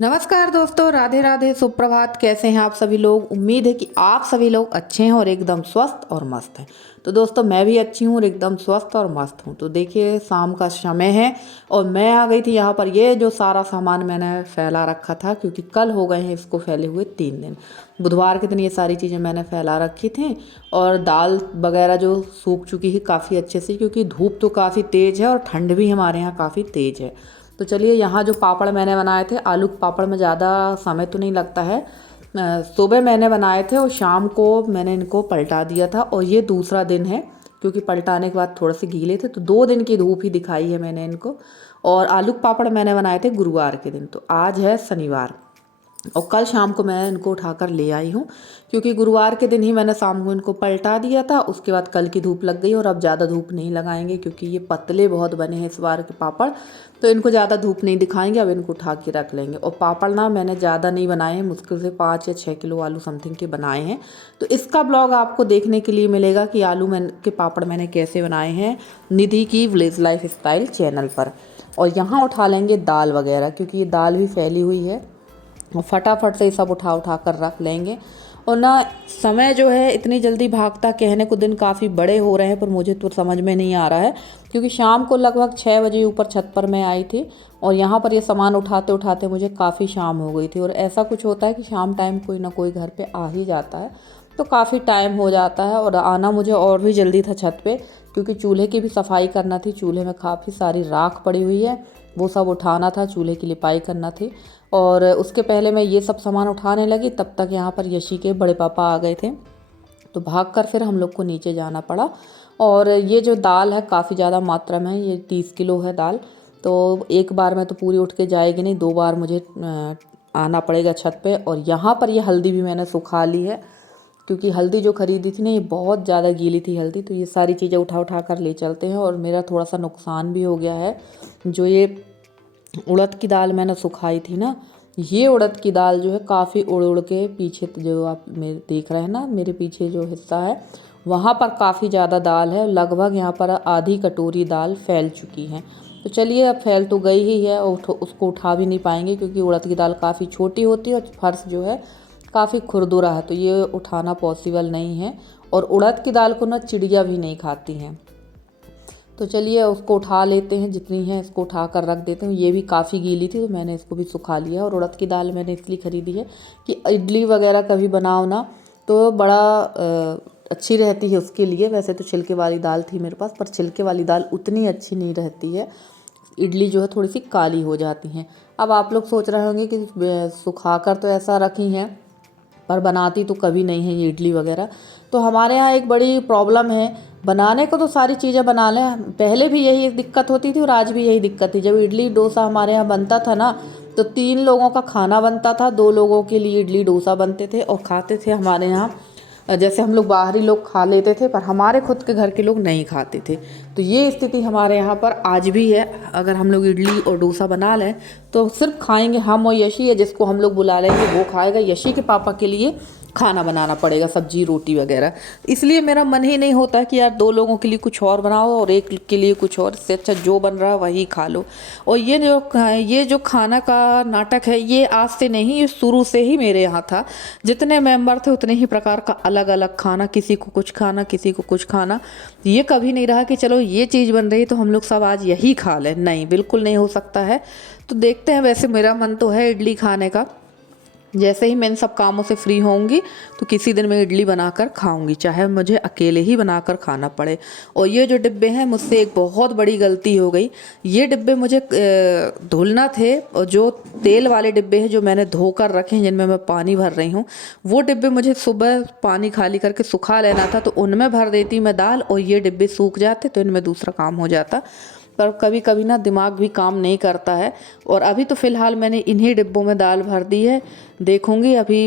नमस्कार दोस्तों, राधे राधे, सुप्रभात। कैसे हैं आप सभी लोग? उम्मीद है कि आप सभी लोग अच्छे हैं और एकदम स्वस्थ और मस्त हैं। तो दोस्तों, मैं भी अच्छी हूँ और एकदम स्वस्थ और मस्त हूँ। तो देखिए, शाम का समय है और मैं आ गई थी यहाँ पर। ये जो सारा सामान मैंने फैला रखा था, क्योंकि कल हो गए हैं इसको फैले हुए 3 दिन। बुधवार के दिन ये सारी चीज़ें मैंने फैला रखी थी और दाल वगैरह जो सूख चुकी है काफ़ी अच्छे से, क्योंकि धूप तो काफ़ी तेज़ है और ठंड भी हमारे यहाँ काफ़ी तेज़ है। तो चलिए, यहाँ जो पापड़ मैंने बनाए थे, आलू के पापड़ में ज़्यादा समय तो नहीं लगता है। सुबह मैंने बनाए थे और शाम को मैंने इनको पलटा दिया था और ये दूसरा दिन है, क्योंकि पलटाने के बाद थोड़े से गीले थे। तो 2 दिन की धूप ही दिखाई है मैंने इनको। और आलू के पापड़ मैंने बनाए थे गुरुवार के दिन। तो आज है शनिवार और कल शाम को मैं इनको उठाकर ले आई हूँ, क्योंकि गुरुवार के दिन ही मैंने शाम को इनको पलटा दिया था। उसके बाद कल की धूप लग गई और अब ज़्यादा धूप नहीं लगाएंगे, क्योंकि ये पतले बहुत बने हैं इस बार के पापड़। तो इनको ज़्यादा धूप नहीं दिखाएंगे, अब इनको उठा के रख लेंगे। और पापड़ ना मैंने ज़्यादा नहीं बनाए हैं, मुश्किल से 5 या 6 किलो आलू समथिंग के बनाए हैं। तो इसका ब्लॉग आपको देखने के लिए मिलेगा कि आलू के पापड़ मैंने कैसे बनाए हैं, निधि की विलेज लाइफ स्टाइल चैनल पर। और यहाँ उठा लेंगे दाल वगैरह, क्योंकि ये दाल भी फैली हुई है और फटाफट से ये सब उठा उठा कर रख लेंगे। और ना, समय जो है इतनी जल्दी भागता, कहने को दिन काफ़ी बड़े हो रहे हैं पर मुझे तो समझ में नहीं आ रहा है, क्योंकि शाम को लगभग 6 बजे ऊपर छत पर मैं आई थी और यहाँ पर ये सामान उठाते उठाते मुझे काफ़ी शाम हो गई थी। और ऐसा कुछ होता है कि शाम टाइम कोई ना कोई घर पे आ ही जाता है, तो काफ़ी टाइम हो जाता है। और आना मुझे और भी जल्दी था छत पे, क्योंकि चूल्हे की भी सफाई करना थी। चूल्हे में काफ़ी सारी राख पड़ी हुई है, वो सब उठाना था, चूल्हे की लिपाई करना थी। और उसके पहले मैं ये सब सामान उठाने लगी, तब तक यहाँ पर यशी के बड़े पापा आ गए थे। तो भागकर फिर हम लोग को नीचे जाना पड़ा। और ये जो दाल है काफ़ी ज़्यादा मात्रा में है, ये 30 किलो है दाल। तो एक बार में तो पूरी उठ के जाएगी नहीं, 2 बार मुझे आना पड़ेगा छत पे। और यहाँ पर ये हल्दी भी मैंने सुखा ली है, क्योंकि हल्दी जो खरीदी थी ना, ये बहुत ज़्यादा गीली थी हल्दी। तो ये सारी चीज़ें उठा उठा कर ले चलते हैं। और मेरा थोड़ा सा नुकसान भी हो गया है। जो ये उड़द की दाल मैंने सुखाई थी ना, ये उड़द की दाल जो है काफ़ी उड़ उड़ के पीछे, जो आप मेरे देख रहे हैं ना, मेरे पीछे जो हिस्सा है वहाँ पर काफ़ी ज़्यादा दाल है। लगभग यहाँ पर आधी कटोरी दाल फैल चुकी है। तो चलिए, अब फैल तो गई ही है और उसको उठा भी नहीं पाएंगे, क्योंकि उड़द की दाल काफ़ी छोटी होती है और फर्श जो है काफ़ी खुरदुरा है, तो ये उठाना पॉसिबल नहीं है। और उड़द की दाल को ना चिड़िया भी नहीं खाती हैं। तो चलिए, उसको उठा लेते हैं, जितनी है इसको उठा कर रख देते हैं। ये भी काफ़ी गीली थी, तो मैंने इसको भी सुखा लिया। और उड़द की दाल मैंने इसलिए ख़रीदी है कि इडली वगैरह कभी बनाओ ना, तो बड़ा अच्छी रहती है उसके लिए। वैसे तो छिलके वाली दाल थी मेरे पास, पर छिलके वाली दाल उतनी अच्छी नहीं रहती है। इडली जो है थोड़ी सी काली हो जाती हैं। अब आप लोग सोच रहे होंगे कि सुखा कर तो ऐसा रखी हैं, पर बनाती तो कभी नहीं है ये इडली वगैरह। तो हमारे यहाँ एक बड़ी प्रॉब्लम है, बनाने को तो सारी चीज़ें बना लें, पहले भी यही दिक्कत होती थी और आज भी यही दिक्कत थी। जब इडली डोसा हमारे यहाँ बनता था ना, तो 3 लोगों का खाना बनता था, 2 लोगों के लिए इडली डोसा बनते थे और खाते थे हमारे यहाँ। जैसे हम लोग बाहरी लोग खा लेते थे, पर हमारे खुद के घर के लोग नहीं खाते थे। तो ये स्थिति हमारे यहाँ पर आज भी है। अगर हम लोग इडली और डोसा बना लें तो सिर्फ खाएंगे हम और यशी है, जिसको हम लोग बुला लेंगे वो खाएगा। यशी के पापा के लिए खाना बनाना पड़ेगा, सब्जी रोटी वगैरह। इसलिए मेरा मन ही नहीं होता कि यार 2 लोगों के लिए कुछ और बनाओ और एक के लिए कुछ और। इससे अच्छा जो बन रहा है वही खा लो। और ये जो खाना का नाटक है, ये आज से नहीं, ये शुरू से ही मेरे यहाँ था। जितने मेंबर थे उतने ही प्रकार का अलग अलग खाना, किसी को कुछ खाना, किसी को कुछ खाना। ये कभी नहीं रहा कि चलो ये चीज़ बन रही है तो हम लोग सब आज यही खा लें। नहीं, बिल्कुल नहीं हो सकता है। तो देखते हैं, वैसे मेरा मन तो है इडली खाने का। जैसे ही मैं इन सब कामों से फ्री होंगी तो किसी दिन मैं इडली बनाकर खाऊंगी, चाहे मुझे अकेले ही बनाकर खाना पड़े। और ये जो डिब्बे हैं, मुझसे एक बहुत बड़ी गलती हो गई। ये डिब्बे मुझे धुलना थे, और जो तेल वाले डिब्बे हैं जो मैंने धोकर रखे हैं, जिनमें मैं पानी भर रही हूँ, वो डिब्बे मुझे सुबह पानी खाली करके सुखा लेना था। तो उनमें भर देती मैं दाल और ये डिब्बे सूख जाते, तो इनमें दूसरा काम हो जाता। पर कभी कभी ना दिमाग भी काम नहीं करता है। और अभी तो फ़िलहाल मैंने इन्हीं डिब्बों में दाल भर दी है। देखूंगी अभी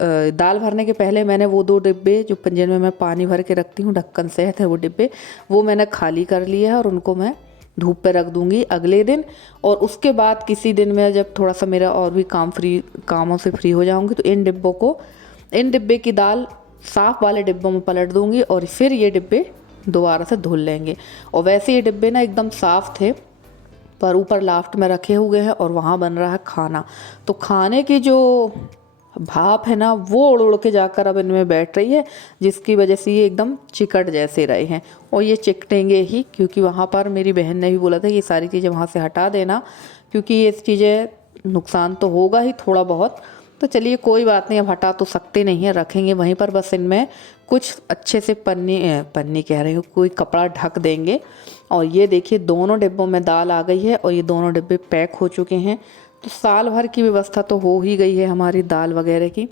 दाल भरने के पहले मैंने वो 2 डिब्बे जो जिनमें मैं पानी भर के रखती हूँ, ढक्कन सहित है वो डिब्बे, वो मैंने खाली कर लिए है और उनको मैं धूप पे रख दूंगी अगले दिन। और उसके बाद किसी दिन मैं जब थोड़ा सा मेरा और भी कामों से फ्री हो जाऊंगी, तो इन डिब्बे की दाल साफ़ वाले डिब्बों में पलट दूंगी और फिर ये डिब्बे दोबारा से धुल लेंगे। और वैसे ये डिब्बे ना एकदम साफ़ थे, पर ऊपर लाफ्ट में रखे हुए हैं और वहाँ बन रहा है खाना। तो खाने की जो भाप है ना वो उड़ उड़ के जाकर अब इनमें बैठ रही है, जिसकी वजह से ये एकदम चिकट जैसे रहे हैं। और ये चिकटेंगे ही, क्योंकि वहाँ पर मेरी बहन ने भी बोला था कि ये सारी चीज़ें वहाँ से हटा देना, क्योंकि ये चीज़ें नुकसान तो होगा ही थोड़ा बहुत। तो चलिए कोई बात नहीं, अब हटा तो सकते नहीं है, रखेंगे वहीं पर। बस इनमें कुछ अच्छे से पन्नी कह रही हूँ, कोई कपड़ा ढक देंगे। और ये देखिए दोनों डिब्बों में दाल आ गई है और ये दोनों डिब्बे पैक हो चुके हैं। तो साल भर की व्यवस्था तो हो ही गई है हमारी दाल वगैरह की।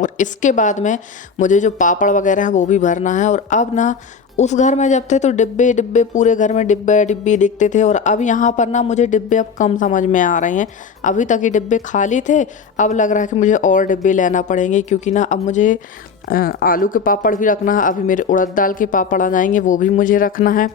और इसके बाद में मुझे जो पापड़ वगैरह है वो भी भरना है। और अब ना उस घर में जब थे तो डिब्बे डिब्बे, पूरे घर में डिब्बे डिब्बे दिखते थे, और अब यहाँ पर ना मुझे डिब्बे अब कम समझ में आ रहे हैं। अभी तक ये डिब्बे खाली थे, अब लग रहा है कि मुझे और डिब्बे लेना पड़ेंगे, क्योंकि ना अब मुझे आलू के पापड़ भी रखना है, अभी मेरे उड़द दाल के पापड़ आ जाएंगे वो भी मुझे रखना है,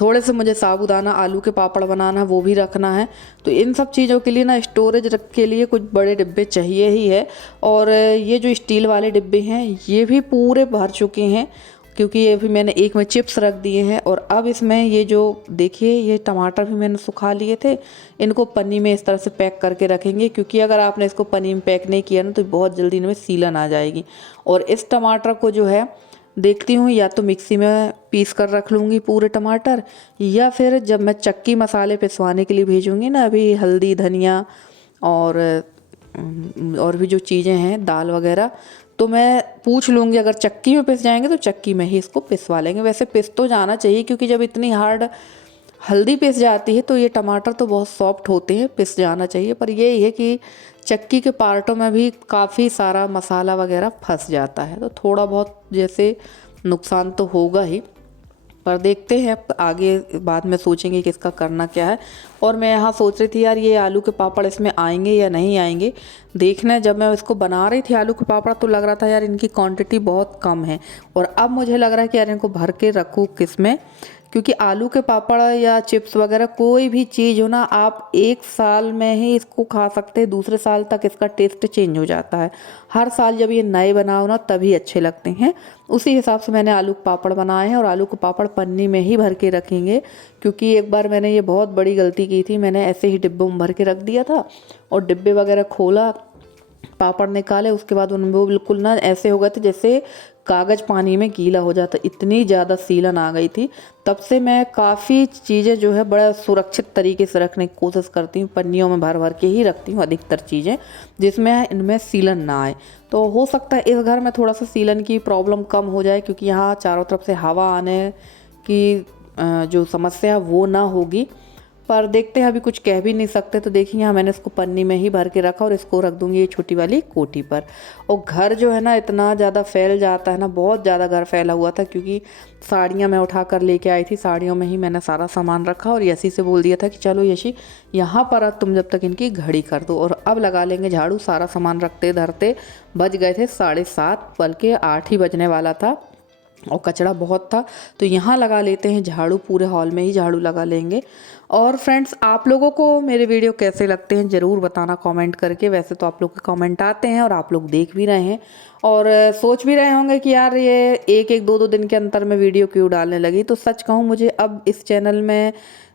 थोड़े से मुझे साबूदाना आलू के पापड़ बनाना है वो भी रखना है। तो इन सब चीज़ों के लिए ना स्टोरेज रख के लिए कुछ बड़े डिब्बे चाहिए ही है। और ये जो स्टील वाले डिब्बे हैं ये भी पूरे भर चुके हैं, क्योंकि ये भी मैंने एक में चिप्स रख दिए हैं। और अब इसमें ये जो देखिए ये टमाटर भी मैंने सुखा लिए थे, इनको पन्नी में इस तरह से पैक करके रखेंगे, क्योंकि अगर आपने इसको पन्नी में पैक नहीं किया ना तो बहुत जल्दी इनमें सीलन आ जाएगी। और इस टमाटर को जो है देखती हूँ या तो मिक्सी में पीस कर रख लूँगी पूरे टमाटर, या फिर जब मैं चक्की मसाले पिसवाने के लिए भेजूँगी ना, अभी हल्दी धनिया और भी जो चीज़ें हैं दाल वगैरह, तो मैं पूछ लूँगी, अगर चक्की में पिस जाएंगे तो चक्की में ही इसको पिसवा लेंगे। वैसे पिस तो जाना चाहिए, क्योंकि जब इतनी हार्ड हल्दी पिस जाती है तो ये टमाटर तो बहुत सॉफ्ट होते हैं, पिस जाना चाहिए। पर ये है कि चक्की के पार्टों में भी काफ़ी सारा मसाला वगैरह फंस जाता है, तो थोड़ा बहुत जैसे नुकसान तो होगा ही। पर देखते हैं आगे, बाद में सोचेंगे कि इसका करना क्या है। और मैं यहाँ सोच रही थी यार ये आलू के पापड़ इसमें आएंगे या नहीं आएंगे, देखना। जब मैं इसको बना रही थी आलू के पापड़ तो लग रहा था यार इनकी क्वांटिटी बहुत कम है, और अब मुझे लग रहा है कि यार इनको भर के रखूँ किस में, क्योंकि आलू के पापड़ या चिप्स वगैरह कोई भी चीज़ हो ना, आप एक साल में ही इसको खा सकते हैं, दूसरे साल तक इसका टेस्ट चेंज हो जाता है। हर साल जब ये नए बनाओ ना तभी अच्छे लगते हैं। उसी हिसाब से मैंने आलू के पापड़ बनाए हैं, और आलू के पापड़ पन्नी में ही भर के रखेंगे, क्योंकि एक बार मैंने ये बहुत बड़ी गलती की थी, मैंने ऐसे ही डिब्बों में भर के रख दिया था, और डिब्बे वगैरह खोला, पापड़ निकाले, उसके बाद उनमें वो बिल्कुल ना ऐसे हो गए थे जैसे कागज़ पानी में गीला हो जाता, इतनी ज़्यादा सीलन आ गई थी। तब से मैं काफ़ी चीज़ें जो है बड़ा सुरक्षित तरीके से रखने की कोशिश करती हूँ, पन्नियों में भर भर के ही रखती हूँ अधिकतर चीज़ें, जिसमें इनमें सीलन ना आए। तो हो सकता है इस घर में थोड़ा सा सीलन की प्रॉब्लम कम हो जाए, क्योंकि यहाँ चारों तरफ से हवा आने की जो समस्या है वो ना होगी। पर देखते हैं, अभी कुछ कह भी नहीं सकते। तो देखिए यहाँ मैंने इसको पन्नी में ही भर के रखा, और इसको रख दूंगी ये छोटी वाली कोटी पर। और घर जो है ना इतना ज़्यादा फैल जाता है ना, बहुत ज़्यादा घर फैला हुआ था, क्योंकि साड़ियाँ मैं उठा कर लेके आई थी, साड़ियों में ही मैंने सारा सामान रखा। और यशी से बोल दिया था कि चलो यशी यहाँ पर तुम जब तक इनकी घड़ी कर दो, और अब लगा लेंगे झाड़ू। सारा सामान रखते धरते बज गए थे 7:30, बल्कि 8 ही बजने वाला था, और कचरा बहुत था। तो यहाँ लगा लेते हैं झाड़ू, पूरे हॉल में ही झाड़ू लगा लेंगे। और फ्रेंड्स, आप लोगों को मेरे वीडियो कैसे लगते हैं ज़रूर बताना कमेंट करके। वैसे तो आप लोग के कमेंट आते हैं और आप लोग देख भी रहे हैं, और सोच भी रहे होंगे कि यार ये एक एक दो दो दिन के अंतर में वीडियो क्यों डालने लगी। तो सच कहूँ, मुझे अब इस चैनल में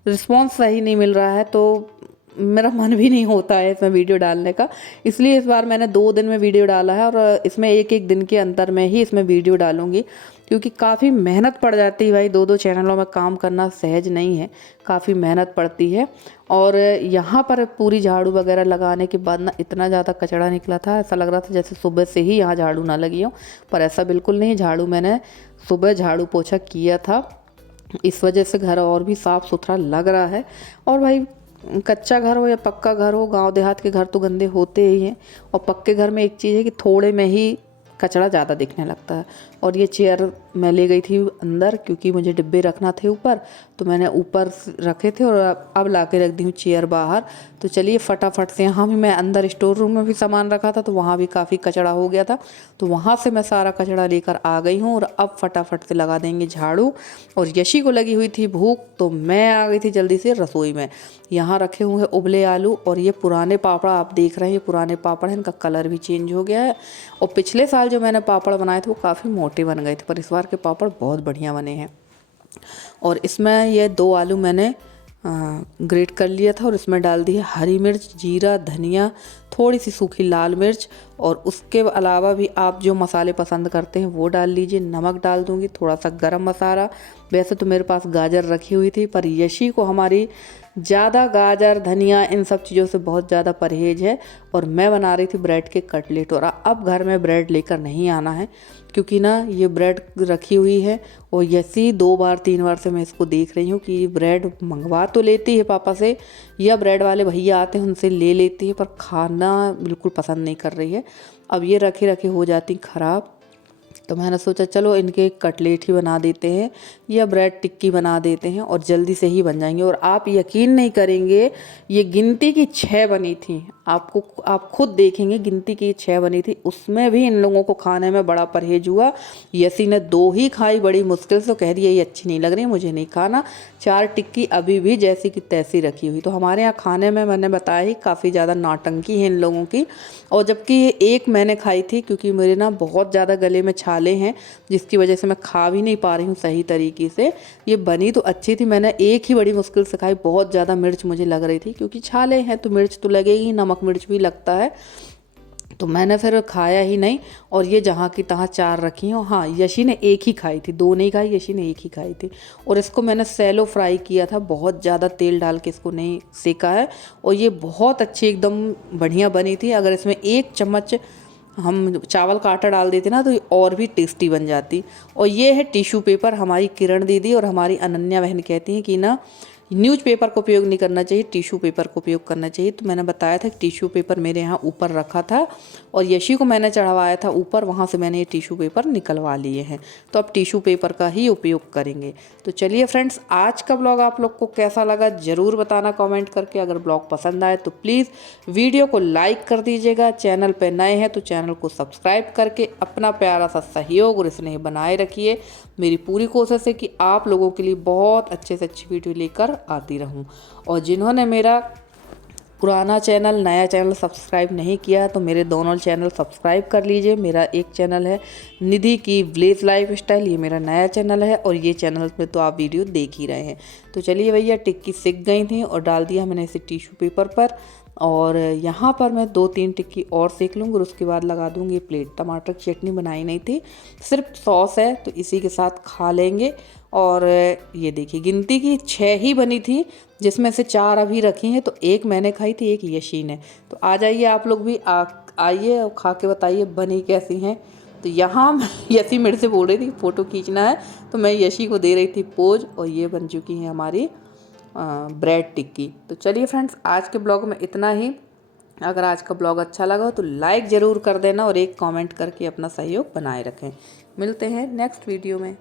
रिस्पॉन्स सही नहीं मिल रहा है, तो मेरा मन भी नहीं होता है इसमें वीडियो डालने का। इसलिए इस बार मैंने 2 दिन में वीडियो डाला है, और इसमें एक एक दिन के अंतर में ही इसमें वीडियो डालूंगी, क्योंकि काफ़ी मेहनत पड़ जाती है भाई। 2-2 चैनलों में काम करना सहज नहीं है, काफ़ी मेहनत पड़ती है। और यहाँ पर पूरी झाड़ू वगैरह लगाने के बाद ना इतना ज़्यादा कचरा निकला था, ऐसा लग रहा था जैसे सुबह से ही यहाँ झाड़ू ना लगी हो। पर ऐसा बिल्कुल नहीं, झाड़ू मैंने सुबह झाड़ू पोछा किया था, इस वजह से घर और भी साफ़ सुथरा लग रहा है। और भाई कच्चा घर हो या पक्का घर हो, गांव देहात के घर तो गंदे होते ही हैं। और पक्के घर में एक चीज़ है कि थोड़े में ही कचरा ज़्यादा दिखने लगता है। और ये चेयर मैं ले गई थी अंदर, क्योंकि मुझे डिब्बे रखना थे ऊपर, तो मैंने ऊपर रखे थे, और अब ला के रख दी हूँ चेयर बाहर। तो चलिए फटाफट से, यहाँ भी मैं अंदर स्टोर रूम में भी सामान रखा था, तो वहाँ भी काफ़ी कचरा हो गया था, तो वहाँ से मैं सारा कचरा लेकर आ गई हूँ। और अब फटाफट से लगा देंगे झाड़ू। और यशी को लगी हुई थी भूख, तो मैं आ गई थी जल्दी से रसोई में। यहाँ रखे हुए हैं उबले आलू, और ये पुराने पापड़ आप देख रहे हैं, ये पुराने पापड़ हैं, इनका कलर भी चेंज हो गया है। और पिछले साल जो मैंने पापड़ बनाए थे वो काफ़ी मोटे बन गए थे, पर इस बार के पापड़ बहुत बढ़िया बने हैं। और इसमें ये 2 आलू मैंने ग्रेट कर लिया था और इसमें डाल दी है हरी मिर्च, जीरा, धनिया, थोड़ी सी सूखी लाल मिर्च और उसके अलावा भी आप जो मसाले पसंद करते हैं वो डाल लीजिए। नमक डाल दूंगी, थोड़ा सा गरम मसाला। वैसे तो मेरे पास गाजर रखी हुई थी पर यशी को हमारी ज़्यादा गाजर, धनिया इन सब चीज़ों से बहुत ज़्यादा परहेज है और मैं बना रही थी ब्रेड के कटलेट। और अब घर में ब्रेड लेकर नहीं आना है क्योंकि ना ये ब्रेड रखी हुई है और यसी 2 बार 3 बार से मैं इसको देख रही हूँ कि ब्रेड मंगवा तो लेती है पापा से या ब्रेड वाले भैया आते हैं उनसे ले लेती है पर खाना बिल्कुल पसंद नहीं कर रही है। अब ये रखे रखे हो जाती ख़राब, तो मैंने सोचा चलो इनके कटलेट ही बना देते हैं या ब्रेड टिक्की बना देते हैं और जल्दी से ही बन जाएंगे। और आप यकीन नहीं करेंगे, ये गिनती की 6 बनी थी। आप खुद देखेंगे गिनती की 6 बनी थी, उसमें भी इन लोगों को खाने में बड़ा परहेज हुआ। यसी ने 2 ही खाई बड़ी मुश्किल से, कह दिया ये अच्छी नहीं लग रही, मुझे नहीं खाना। 4 टिक्की अभी भी जैसी की तैसी रखी हुई। तो हमारे यहाँ खाने में मैंने बताया ही काफ़ी ज़्यादा नौटंकी है इन लोगों की। और जबकि एक मैंने खाई थी क्योंकि मेरे ना बहुत ज़्यादा गले में छाले हैं जिसकी वजह से मैं खा भी नहीं पा रही हूँ सही तरीके से। ये बनी तो अच्छी थी, मैंने एक ही बड़ी मुश्किल से खाई। बहुत ज़्यादा मिर्च मुझे लग रही थी क्योंकि छाले हैं तो मिर्च तो लगेगी, नमक मिर्च भी लगता है, तो मैंने फिर खाया ही नहीं। और ये जहाँ की तहाँ 4 रखी हैं। हाँ, यशी ने एक ही खाई थी, 2 नहीं खाई, यशी ने एक ही खाई थी। और इसको मैंने सैलो फ्राई किया था, बहुत ज़्यादा तेल डाल के इसको नहीं सेका है और ये बहुत अच्छी एकदम बढ़िया बनी थी। अगर इसमें 1 चम्मच हम चावल का आटा डाल देते ना तो ये और भी टेस्टी बन जाती। और ये है टिश्यू पेपर। हमारी किरण दीदी और हमारी अनन्या बहन कहती हैं कि ना न्यूज़पेपर का उपयोग नहीं करना चाहिए, टिश्यू पेपर का उपयोग करना चाहिए। तो मैंने बताया था कि टिश्यू पेपर मेरे यहाँ ऊपर रखा था और यशी को मैंने चढ़वाया था ऊपर, वहाँ से मैंने ये टिश्यू पेपर निकलवा लिए हैं। तो अब टिश्यू पेपर का ही उपयोग करेंगे। तो चलिए फ्रेंड्स, आज का ब्लॉग आप लोग को कैसा लगा ज़रूर बताना कमेंट करके। अगर ब्लॉग पसंद आए तो प्लीज़ वीडियो को लाइक कर दीजिएगा। चैनल पर नए हैं तो चैनल को सब्सक्राइब करके अपना प्यारा सा सहयोग और स्नेह बनाए रखिए। मेरी पूरी कोशिश है कि आप लोगों के लिए बहुत अच्छे से अच्छी वीडियो लेकर आती रहूं। और जिन्होंने मेरा पुराना चैनल नया चैनल सब्सक्राइब नहीं किया तो मेरे दोनों चैनल सब्सक्राइब कर लीजिए। मेरा एक चैनल है निधि की विलेज लाइफ स्टाइल, ये मेरा नया चैनल है और ये चैनल में तो आप वीडियो देख ही रहे हैं। तो चलिए भैया, टिक्की सिक गई थी और डाल दिया मैंने इसे टिश्यू पेपर पर। और यहाँ पर मैं 2-3 टिक्की और सेक लूँगी और उसके बाद लगा दूँगी प्लेट। टमाटर की चटनी बनाई नहीं थी, सिर्फ सॉस है तो इसी के साथ खा लेंगे। और ये देखिए गिनती की 6 ही बनी थी जिसमें से 4 अभी रखी हैं, तो 1 मैंने खाई थी, 1 यशी ने। तो आ जाइए आप लोग भी, आइए और खा के बताइए बनी कैसी हैं। तो यहाँ यशी मेरे से बोल रही थी फ़ोटो खींचना है तो मैं यशी को दे रही थी पोज। और ये बन चुकी है हमारी ब्रेड टिक्की। तो चलिए फ्रेंड्स, आज के ब्लॉग में इतना ही। अगर आज का ब्लॉग अच्छा लगा तो लाइक ज़रूर कर देना और एक कमेंट करके अपना सहयोग बनाए रखें। मिलते हैं नेक्स्ट वीडियो में।